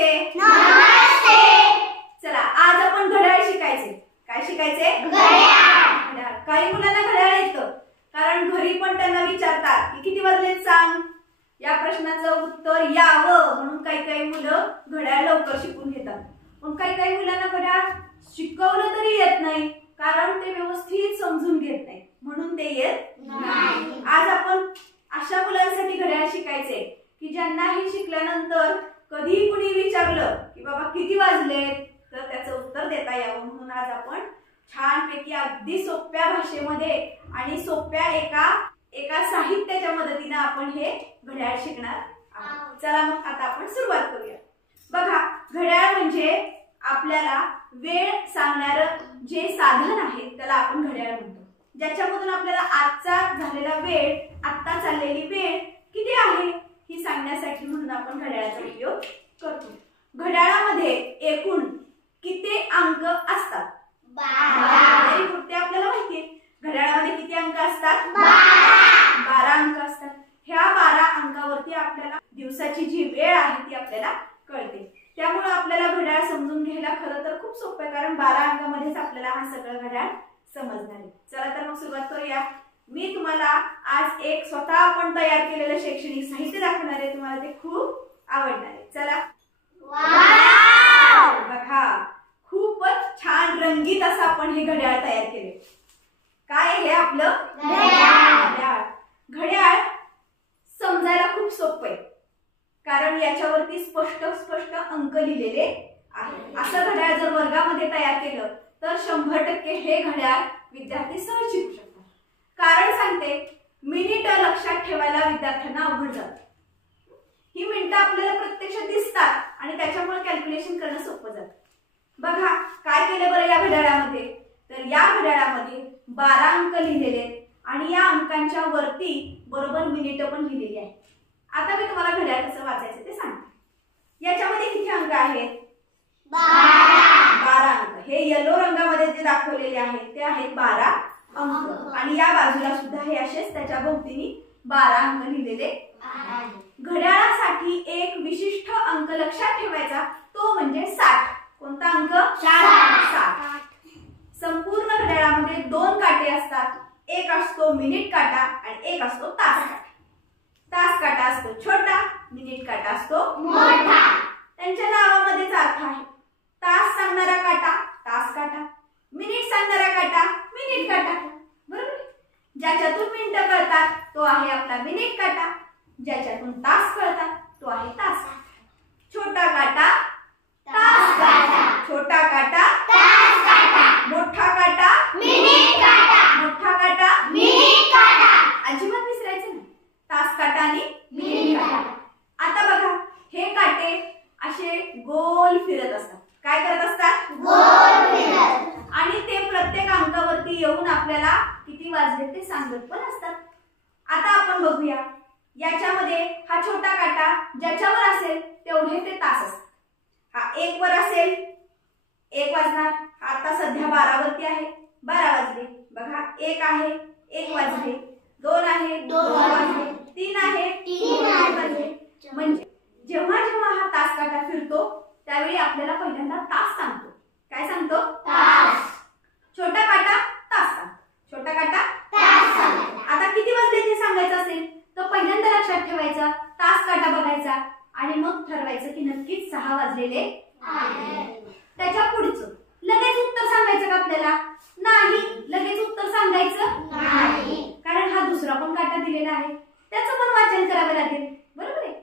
नमस्ते. चला आज आपण घड्याळ शिकायचे. काय शिकायचे? घड्याळ. काही मुलांना घड्याळ येतं कारण घरी पण त्यांना विचारतात की किती वाजलेत सांग. या प्रश्नाचं उत्तर यावं म्हणून काही मुलं घड्याळ लवकर शिकून घेतात. पण काही मुलांना घड्याळ शिकवलं तरी येत नाही कारण ते व्यवस्थित समजून घेत नाही म्हणून ते येत नाही. आज आपण अशा मुलांसाठी घड्याळ शिकायचे की ज्यांना हे शिकल्यानंतर कधी कुणी विचारलं की बाबा किती वाजलेत तर त्याचं उत्तर देता यावं म्हणून आज आपण छानपैकी अगदी सोप्या भाषेमध्ये आणि सोप्या एका साहित्याच्या मदतीने आपण हे घड्याळ शिकणार आहोत. चला मग आता आपण सुरुवात करूया. बघा, घड्याळ म्हणजे आपल्याला वेळ सांगणारं जे साधन आहे त्याला आपण घड्याळ म्हणतो. ज्याच्यामधून आपल्याला आजचा झालेला वेळ, आत्ता चाललेली वेळ किती आहे ही सांगण्यासाठी म्हणून आपण घड्याळाचा उपयोग करतो. घड्याळामध्ये एकूण किती अंक असतात? 12. ते आपल्याला माहितीये. घड्याळामध्ये किती अंक असतात? 12 अंक असतात. ह्या 12 अंकावरती आपल्याला दिवसाची जी वेळ आहे ती आपल्याला कळते. त्यामुळे आपल्याला घड्याळ समजून घ्यायला खरं तर खूप सोपं आहे कारण 12 अंकामध्येच आपल्याला हा सगळं घड्याळ समजणार आहे. चला तर मग सुरुवात करूया. मी तुम्हाला आज एक स्वतः आपण तयार केलेलं शैक्षणिक साहित्य दाखवणार आहे. तुम्हाला ते खूप आवडणार आहे. चला. बघा, खूपच छान रंगीत असं आपण हे घड्याळ तयार केले. काय हे आपलं घड्याळ. घड्याळ समजायला खूप सोपं आहे कारण याच्यावरती स्पष्ट अंक लिहिलेले आहेत. असं घड्याळ जर वर्गामध्ये तयार केलं तर 100% हे घड्याळ विद्यार्थी सहज शिकू शकतात. कारण सांगते, मिनिट लक्षात ठेवायला विद्यार्थ्यांना अवघड जातं. ही मिनिटं आपल्याला प्रत्यक्ष दिसतात आणि त्याच्यामुळे कॅल्क्युलेशन करणं सोपं जातं. बघा काय केलं बरं या घड्याळामध्ये. तर या घड्याळामध्ये 12 अंक लिहिलेले आहेत आणि या अंकांच्या वरती बरोबर मिनिट पण लिहिलेली आहेत. आता मी तुम्हाला घड्याळ कसं वाचायचं ते सांगते. याच्यामध्ये किती अंक आहेत? 12 अंक. हे येलो रंगामध्ये जे दाखवलेले आहेत ते आहेत 12 अंक आणि या बाजूला सुद्धा हे असेच त्याच्या भोवतीने 12 अंक लिहिलेले आहेत. घड्याळासाठी एक विशिष्ट अंक लक्षात ठेवायचा तो म्हणजे 60. कोणता अंक? 60. संपूर्ण घड्याळामध्ये 2 काटे असतात. एक असतो मिनिट काटा आणि एक असतो तास काटा. तास काटा असतो छोटा, मिनिट काटा असतो मोठा. त्यांच्या नावामध्येच अर्थ आहे. तास सांगणारा काटा तास काटा, मिनिट सांगणारा काटा मिनिट काटा. बरोबर. ज्याच्यातून मिनिटं कळतात तो आहे आपला मिनिट काटा, ज्याच्यातून तास कळतात तो आहे तास काटा. छोटा काटा तास काटा, छोटा काटा तास काटा, मोठा काटा मिनिट काटा, मोठा काटा मिनिट काटा. अजिबात विसरायचं नाही. तास काटा आणि मिनिट काटा. आता बघा, हे काटे असे गोल फिरत असतात. काय करत असतात? गोल फिरत. आणि ते प्रत्येक अंकावरती येऊन आपल्याला किती वाजले ते सांगत पण असतात. आता आपण बघूया. याच्यामध्ये हा छोटा काटा ज्याच्यावर असेल तेवढे ते तास असतात. हा 1 वर असेल 1 वाजणार. आता सध्या 12 वरती आहे 12 वाजले. बघा 1 आहे 1 वाजले, 2 आहे 2 वाजले, 3 आहे 3 वाजले. म्हणजे जेव्हा हा तास काटा फिरतो त्यावेळी आपल्याला पहिल्यांदा तास सांगतो. काय सांगतो? तास. छोटा काटा तास सांगतो. छोटा काटा तास सांगतो. आता किती वाजले ते सांगायचं असेल तर पहिल्यांदा लक्षात ठेवायचा, तास काटा बघायचा आणि मग ठरवायचं की नक्कीच 6 वाजलेले आहेत. त्याच्या पुढचं लगेच उत्तर सांगायचं का आपल्याला? नाही, लगेच उत्तर सांगायचं नाही कारण हा दुसरा पण काटा दिलेला आहे, त्याचं पण वाचन करावं लागेल. बरोबर आहे.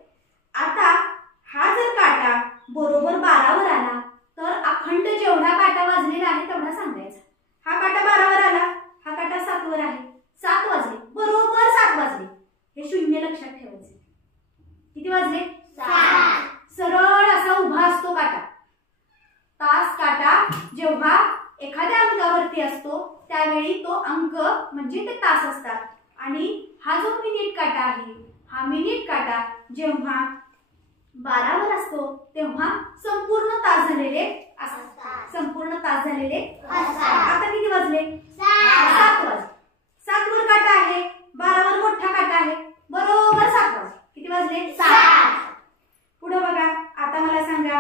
आता हा जर काटा बरोबर 12 वर आला तर अखंड जेवढा काटा वाजलेला आहे तेवढा सांगायचा. हा काटा 12 वर आला, हा काटा 7 वर आहे, 7 वाजले, बरोबर 7 वाजले. हे शून्य लक्षात ठेवायचे. किती वाजले? 7. सरळ असा उभा असतो काटा. तास काटा जेव्हा एखाद्या अंकावरती असतो त्यावेळी तो अंक म्हणजे ते तास असतात आणि हा जो मिनिट काटा आहे हा मिनिट काटा जेव्हा 12 वर असतो तेव्हा संपूर्ण तास झालेले असतात. संपूर्ण तास झालेले असतात. आता किती वाजले? 7 वाजले. 7 वर काटा आहे, 12 वर मोठा काटा आहे, बरोबर 7 वाजले. किती वाजले? 7. पुढे बघा. आता मला सांगा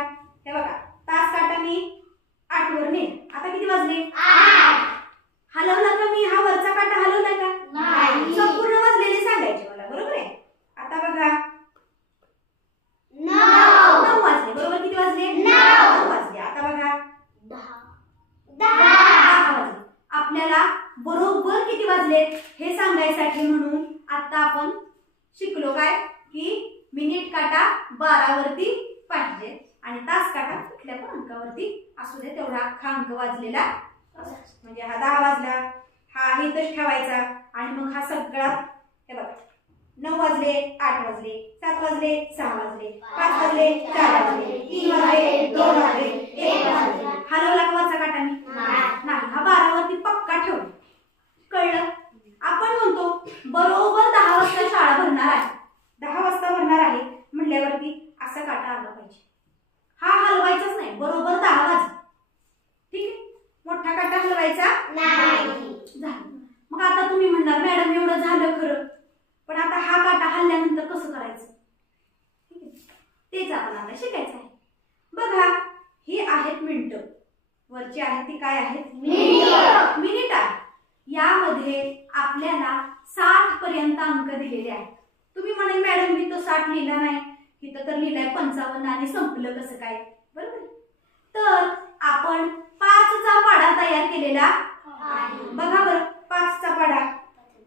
12 वरती पाहिजे आणि तास काटा कुठल्या पण अंकावरती असू दे, तेवढा अख्खा अंक वाजलेला म्हणजे हा 10 वाजला, हा इथंच ठेवायचा आणि मग हा सगळा हे बघा 9 वाजले, 8 वाजले, 7 वाजले, 6 वाजले, 5 वाजले, 4 वाजले, 3 वाजले, 2 वाजले, 1 वाजले. हलवला का वरचा काटा मी? नाही. हा 12 वरती पक्का ठेवला. कळलं? आपण म्हणतो बरोबर 10 वाजता शाळा भरणार आहे, 10 वाजता भरणार आहे म्हटल्यावरती असा काटा आला पाहिजे. हा हलवायचाच नाही, बरोबर 10 वाजले. ठीक आहे? मोठा काटा हलवायचा नाही. झालं. मग आता तुम्ही म्हणणार मॅडम एवढं झालं खरं, पण आता हा काटा हल्ल्यानंतर कसं करायचं? ठीक आहे, तेच आपण आता शिकायचं आहे. बघा हे आहेत मिनिटं, वरची आहेत ती काय आहेत? मिनिट आहे. यामध्ये आपल्याला 60 पर्यंत अंक दिलेले आहेत. तुम्ही म्हणाल मॅडम मी तो 60 लिहिला नाही, इथं तर लिहिलाय 55 आणि संपलं कसं काय? बरोबर. तर आपण 5चा पाढा तयार केलेला आहे. बघा बरं 5चा पाढा.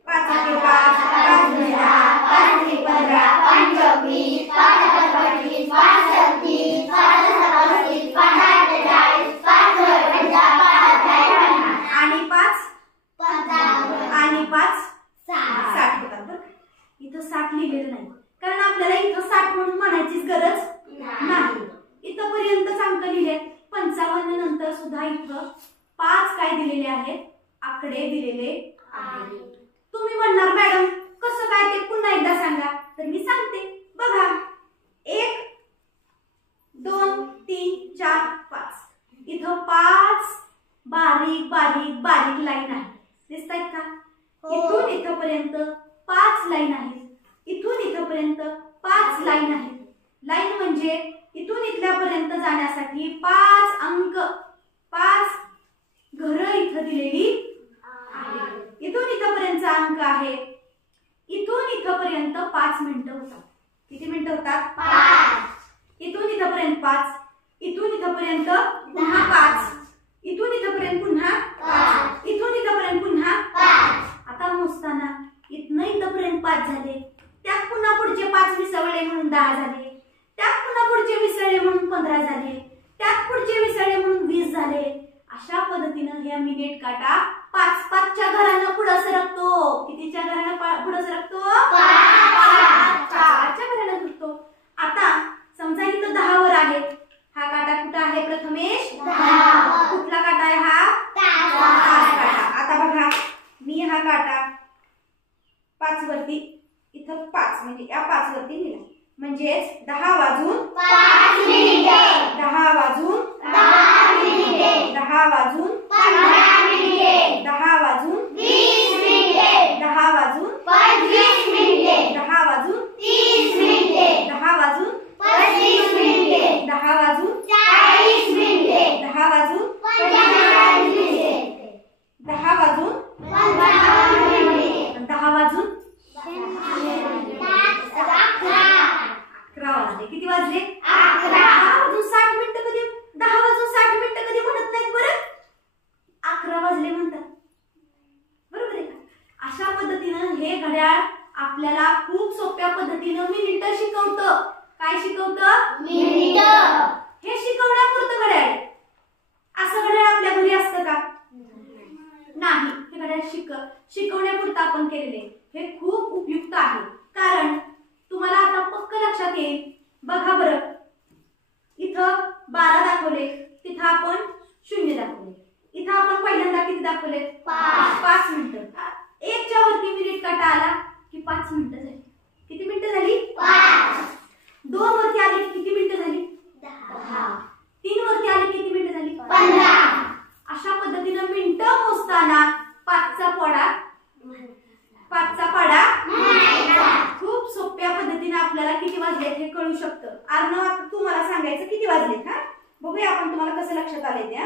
5 × 5 5 × 10 5 × 15 5 × 20 5 × 25 5 × 30 5 × 37 5 × 48 5 × 50 आणि 5 आणि 5 60 होतात. बरं इथं 60 लिहिलेलं नाही, कारण आपल्याला इथं 60 म्हणून म्हणायचीच गरज नाही. इथपर्यंतच अंक लिहिले. 55 नंतर सुद्धा इथं 5 काय दिलेले आहेत? आकडे दिलेले आहेत. तुम्ही म्हणणार मॅडम कसं काय ते पुन्हा एकदा सांगा, तर मी सांगते. बघा 1 2 3 4 5 इथं 5 बारीक बारीक बारीक लाईन आहे. दिसतायत का? इथून इथपर्यंत 5 लाईन आहेत, इथून इथपर्यंत 5 लाईन आहेत. लाईन म्हणजे इथून इथल्यापर्यंत जाण्यासाठी 5 अंक, 5 घरं इथं दिलेली आहेत. इथून इथपर्यंतचा अंक आहे. इथून इथपर्यंत 5 मिनिटं होतात. किती मिनिटं होतात? 5. इथून इथपर्यंत 5, इथून इथपर्यंत पुन्हा 5, इथून इथपर्यंत पुन्हा 5, इथून इथपर्यंत पुन्हा 5. आता मोजताना इथनं इथपर्यंत 5 झाले, त्यात पुन्हा पुढचे 5 मिसळले म्हणून 10 झाले, त्यात पुन्हा पुढचे मिसळले म्हणून 15 झाले, त्यात पुढचे मिसळले म्हणून 20 झाले. अशा पद्धतीनं हे मिनिट काटा 5-5च्या घरानं पुढे सरकतो. कितीच्या घरानं पुढे सरकतो? 5च्या घरानं सरकतो. आता समजा इथं 10 वर आहे, हा काटा कुठं आहे प्रथमेश? 10. कुठला काटा आहे हा? तास काटा. आता बघा मी हा काटा 5 वरती इथं 5 म्हणजे या 5 वरती लिहिला, म्हणजेच 10 वाजून 5 मिनिटे, 10 वाजून 10 मिनिटे, 10 वाजून 15 मिनिटे, 10 वाजून 20 मिनिटे, 10 वाजून 25 मिनिटे, 10 वाजून 30 मिनिटे, 10 वाजून 35 मिनिटे, 10 वाजून 40 मिनिटे, 10 वाजून 45 मिनिटे, 10 वाजून 15 मिनिटे, 10 वाजून 11 वाजले. किती वाजले? 11. 10 वाजून 60 मिनिटं कधी, 10 वाजून 60 मिनिटं कधी म्हणत नाहीत बरं, 11 वाजले म्हणतात. बरोबर आहे का? अशा पद्धतीनं हे घड्याळ आपल्याला खूप सोप्या पद्धतीनं मिनिटं शिकवतं. काय शिकवतं? मिनिटं. हे शिकवण्यापुरतं घड्याळ. असं घड्याळ आपल्या घरी असतं का? नाही. हे घड्याळ शिकवण्यापुरतं आपण केलेले. हे खूप उपयुक्त आहे, कारण तुम्हाला आता पक्क लक्षात येईल. बघा बरं इथं 12 दाखवले, तिथं आपण 0 दाखवले, इथं आपण पहिल्यांदा किती दाखवले? 5 मिनिटं. 1च्या वरती मिनिट काटा आला की 5 मिनिटं झाली. किती मिनिटं झाली? 5. 2 वरती आली की किती मिनिटं झाली? 10. 3 वरती आली किती मिनिटं झाली? 15. अशा पद्धतीनं मिनिटं मोजताना 5चा पाढा खूप सोप्या पद्धतीने आपल्याला किती वाजलेत हे कळू शकतं. अर्णव आता तुम्हाला सांगायचं किती वाजलेत. हा बघूया आपण तुम्हाला कसं लक्षात आलंय ते.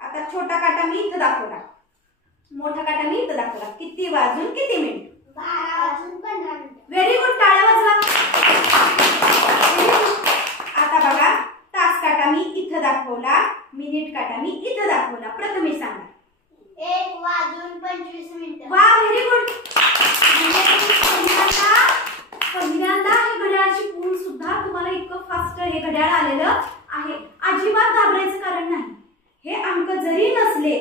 आता छोटा काटा मी इथं दाखवला, मोठा काटा मी इथं दाखवला. किती वाजून किती मिनिट? 12 वाजून 15 मिनिट. Very good. टाळ्या वाजवा. आता बघा तास काटा मी इथं दाखवला, मिनिट काटा मी इथं दाखवला. प्रथमेश सांगा. 1 वाजून 25 मिनिटं. वा व्हेरी गुड. पहिल्यांदा हे घड्याळ शिकवून सुद्धा तुम्हाला इतकं फास्ट हे घड्याळ आलेलं आहे. अजिबात घाबरायचं कारण नाही. हे अंक जरी नसले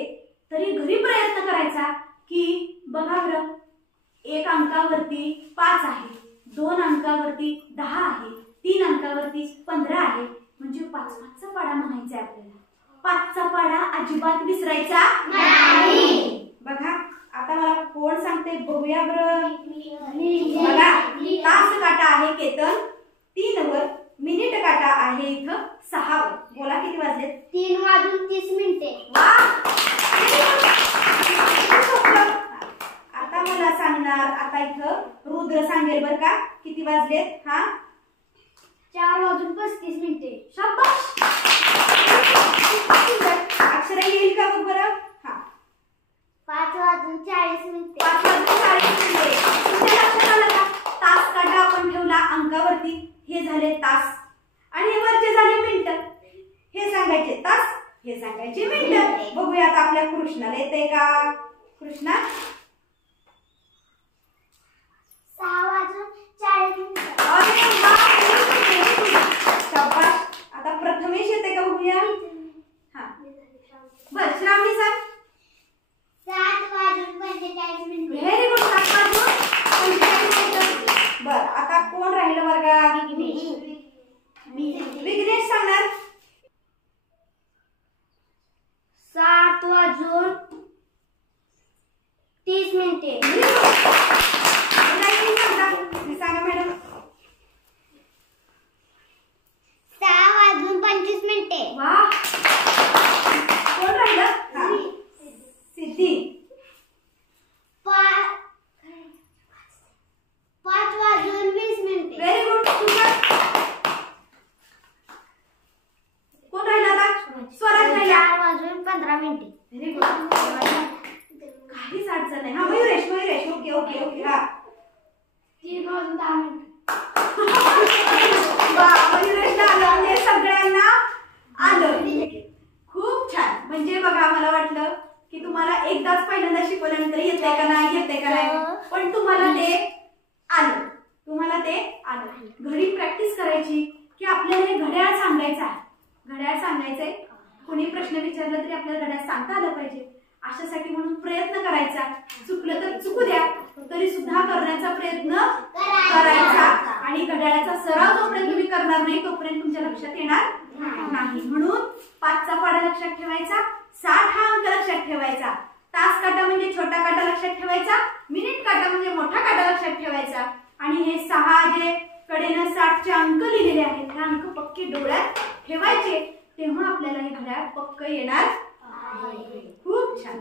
तरी घरी प्रयत्न करायचा की बघा बरं, 1 अंकावरती 5 आहे, 2 अंकावरती 10 आहे, 3 अंकावरती 15 आहे, म्हणजे 5-5चा पाढा म्हणायचा आहे आपल्याला. 5चा पाढा अजिबात विसरायचा नाही. बघा आता मला कोण सांगते बघूया बरं. बघा तास काटा आहे केतन 3 वर, मिनिट काटा आहे इथं 6 वर. बोला किती वाजले? 3 वाजून 30 मिनिटे. आता मला सांगणार, आता इथं रुद्र सांगेल बर का किती वाजलेत. हा 4 वाजून 35 मिनिटे. शाबास. अक्षर येईल का बघ बरं. हा 5 वाजून 40 मिनिटे. 5 वाजून 40 मिनिटे. तुमच्या लक्षात आलं का? तास काटा आपण ठेवला अंकावरती, हे झाले तास आणि हे वरचे झाले मिनिट. हे सांगायचे तास, हे सांगायचे मिनिट. बघूया आता आपल्या कृष्णाला येते का. कृष्णा 6 वाजून 40 मिनिटे. अरे वा, शाबास. आता प्रथमेश येते का बघूया. हा बर श्रावणी सांग. 7 वाजून 45 मिनिटे. Very good. 7 वाजून 45 मिनिट. बर आता कोण राहिलं वर्गात. विघ्नेश सांगणार. 7 वाजून 30 मिनिटे. सांगा मॅडम. 6 वाजून 25 मिनिटे. वा कोण राहिलं. सिद्धी. 5 वाजून 20 मिनिटे. Very good. कोण राहिला आता. स्वराज राहिला. 4 वाजून 15 मिनिटे. Very good. काहीच अडचण नाही. हा मयुरेश. Okay okay okay. हा 3 वाजून 10 मिनिटे. मयुरेशला आलं म्हणजे सगळ्यांना आलं. खूप छान. म्हणजे बघा मला वाटलं की तुम्हाला एकदाच पहिल्यांदा शिकवल्यानंतर येते का नाही, पण तुम्हाला ते आलं. घरी प्रॅक्टिस करायची की आपल्याला हे घड्याळ सांगायचंय. कोणी प्रश्न विचारला तरी आपल्याला घड्याळ सांगता आलं पाहिजे. अशासाठी म्हणून प्रयत्न करायचा. चुकलं तर चुकू द्या, तरी सुद्धा करण्याचा प्रयत्न करायचा. आणि घड्याळाचा सराव जोपर्यंत तुम्ही करणार नाही तोपर्यंत तुमच्या लक्षात येणार नाही. म्हणून 5चा पाढा लक्षात ठेवायचा, 60 हा अंक लक्षात ठेवायचा, तास काटा म्हणजे छोटा काटा लक्षात ठेवायचा, मिनिट काटा म्हणजे मोठा काटा लक्षात ठेवायचा. आणि हे 6 जे कडेनं 60चे अंक लिहिलेले आहेत हे अंक पक्के डोळ्यात ठेवायचे. तेव्हा आपल्याला हे घड्याळ पक्क येणार. खूप छान.